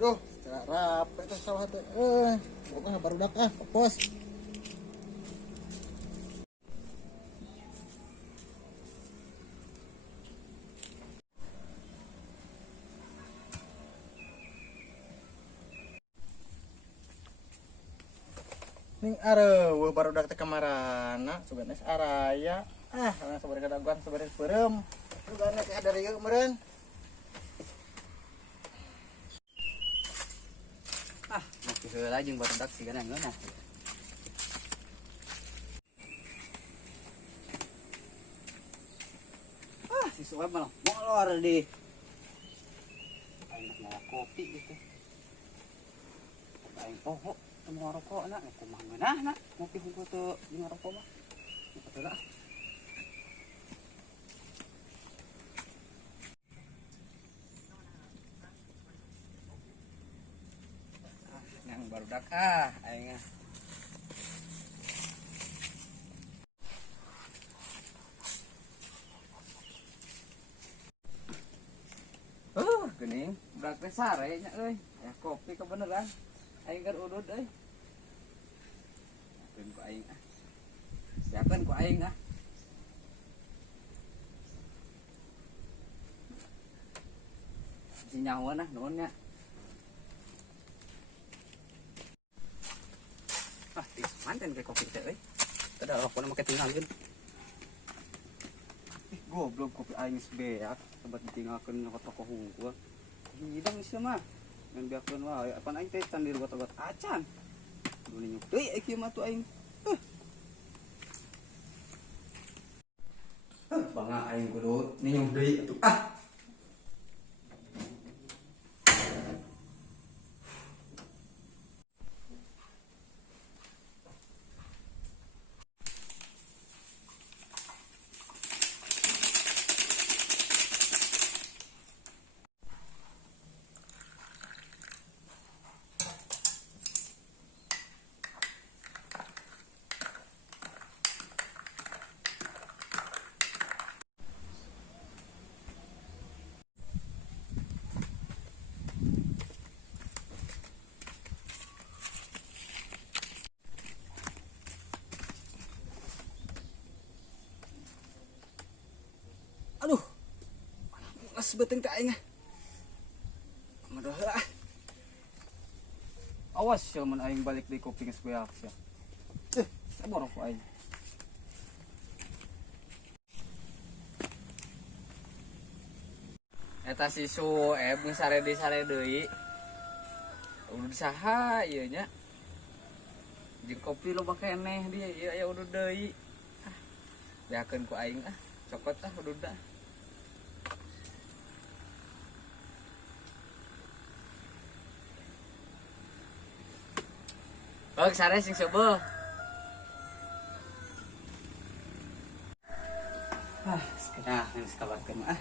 Duh, cara rapi itu salah teh. Pokoknya baru dak pos. Ning areueuh baru dak teh kamarana, suganes araya. Sabar kadaguan sabar peureum. Sugana teh ada rieu meureun. Masih heula jeung barudak sigana ngeunah. Si Sueb malah molor di. Aing mau kopi gitu. Aing poho teu mau rokokna, kumaha ngeunahna ngopi hungkul teu jeung rokok mah. Betul lah. Yang barudak aing geuning budak teh sare nya euy. Ya kopi kebeneran. Aing keur udud euy. Yakeun ku aing Yakeun ku aing Si nyawa nuhun nya. Tis manten ke kopi teh euy. Teu da rokona make tinggalkeun. Goblok kopi aing geus beak, tempat ditinggalkeun ka toko hungkul. Hidang sia mah. Ngan biakeun wae, apan aing teh can dirugot-rugot acan. Duh nyuk deui kieu mah tuh aing. Bangga aing kudu ninyuk deui atuh. Aduh. Mas beuteung ka aing. Madoh lah. Awas sia mun aing balik deui kopi geus beak sia. Sabar ku aing. Eta si Sueb geus sare deui. Udah saha ieu nya? Jeung kopi loba keneh dia ieu aya udud deui. Beakeun ku aing cokot udud dah. Sare sing seubeuh. Sekarang geus kabarkeun mah.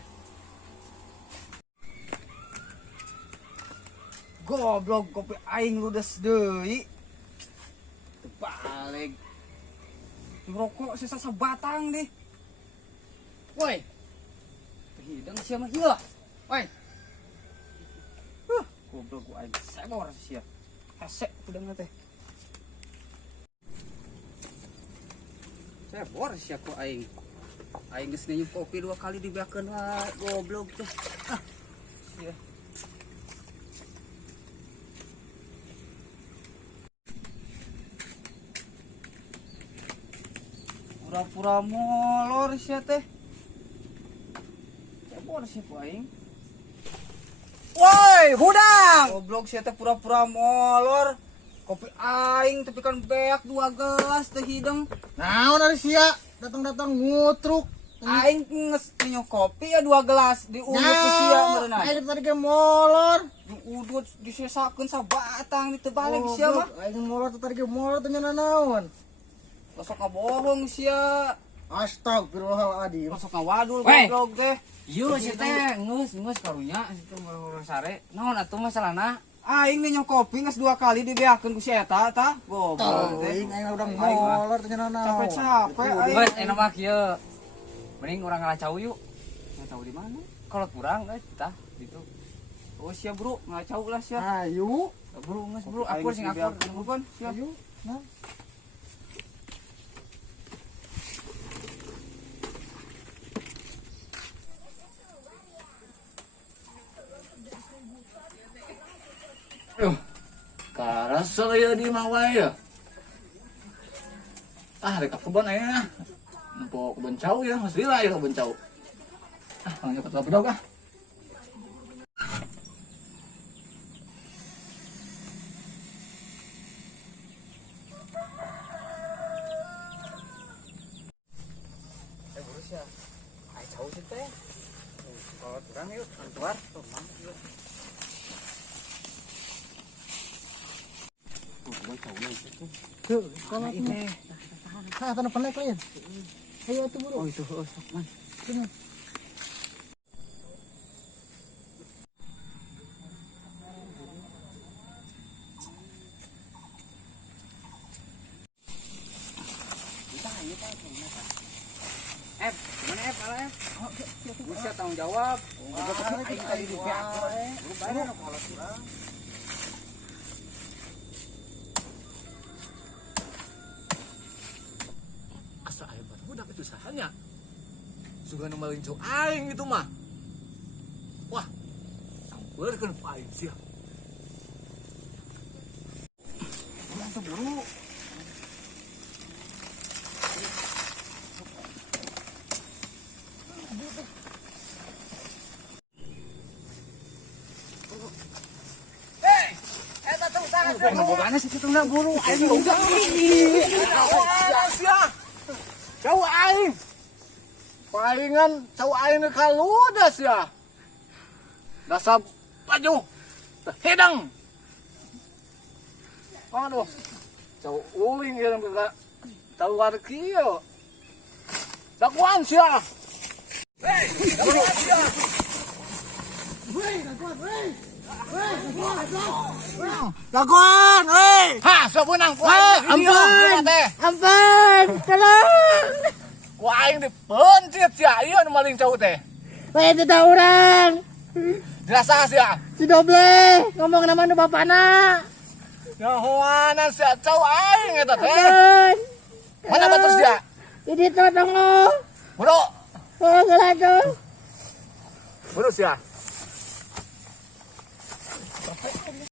Goblok kopi aing ludes deui. Teu balik. Ngerokok sisa sabatang deh. Woi. Hidang sia mah ieu. Woi. Goblok ku aing sabor sia. Hese udang teh. Sabor sia ku aing. Aing geus ninyum kopi 2 kali dibeakeun wae goblok teh. Sia. Pura-pura molor sia teh. Sabor sia ku aing. Woi, hudang. Goblok sia teh pura-pura molor. Kopi aing tapi kan beak 2 gelas teh hidang. Naon ari sia? Datang-datang ngutruk. Aing geus nyenyok kopi ya 2 gelas diudut ku sia meureunna. Aing tadi ge molor. Diudut disesakeun sabatang ditebalik sia mah. Aing molor tadi ge molor teh nya naon? Sok ngabohong sia. Astagfirullahaladzim. Sok ngawadul goblok teh. Ieu sia teh geus karunya situ meureun sare. Naon atuh masalahna? Aing nih kopi geus 2 kali dibeakeun ku si eta tah. Goblok teh. Aing udah molor teh nya naon. Capek-capek aing. Wes enak mah kieu. Mending urang ngalacau yuk. Ngalacau di mana? Kolot urang tah gitu. Oh sia bro, ngacau lah sia. Ayo. Bro, nges bro, akur sing akur. Bukan, sia. Ayo. Nah. Karasa ya di mawai ya. Dekat kebun aja. Empok kebun cau ya, masih lah ya kebun cau. Hanya kata bedog ah. Bro sia. Ai cau sih teh. Kalau kurang yuk, keluar tuh, Mang. Tuh, kalau ini. Tanah pendek lain. Ayo tuh bro. Oh itu, sok man. Sini. Mana malah Bisa tanggung jawab. Tadi di pihak. Asa hebat budak itu sahanya. Suga nu malincu aing itu mah. Wah. Sampeurkeun aing sia. Mantap bro. Bogana sih itu na buru. Aing boga. Jauh aing. Palingan jauh aing kaludas ya. Dasar baju. Hedang. Aduh. Jauh uling yang berka tawar kieu. Dakwaan sia. Hei, dakwaan sia. Lakuan, hei. Ha, sabeunang ku Ampun. Ampun, tolong. Ku aing dipencit sia, ieu nu maling cau teh. Saya tidak orang. Dirasa sia. Si Doble ngomong nama nu bapana. Nyahoanan sia cau aing eta teh. Ampun. Mana batur sia? Ini tuh tolong. Bro, Oh, salah tuh. bro sia.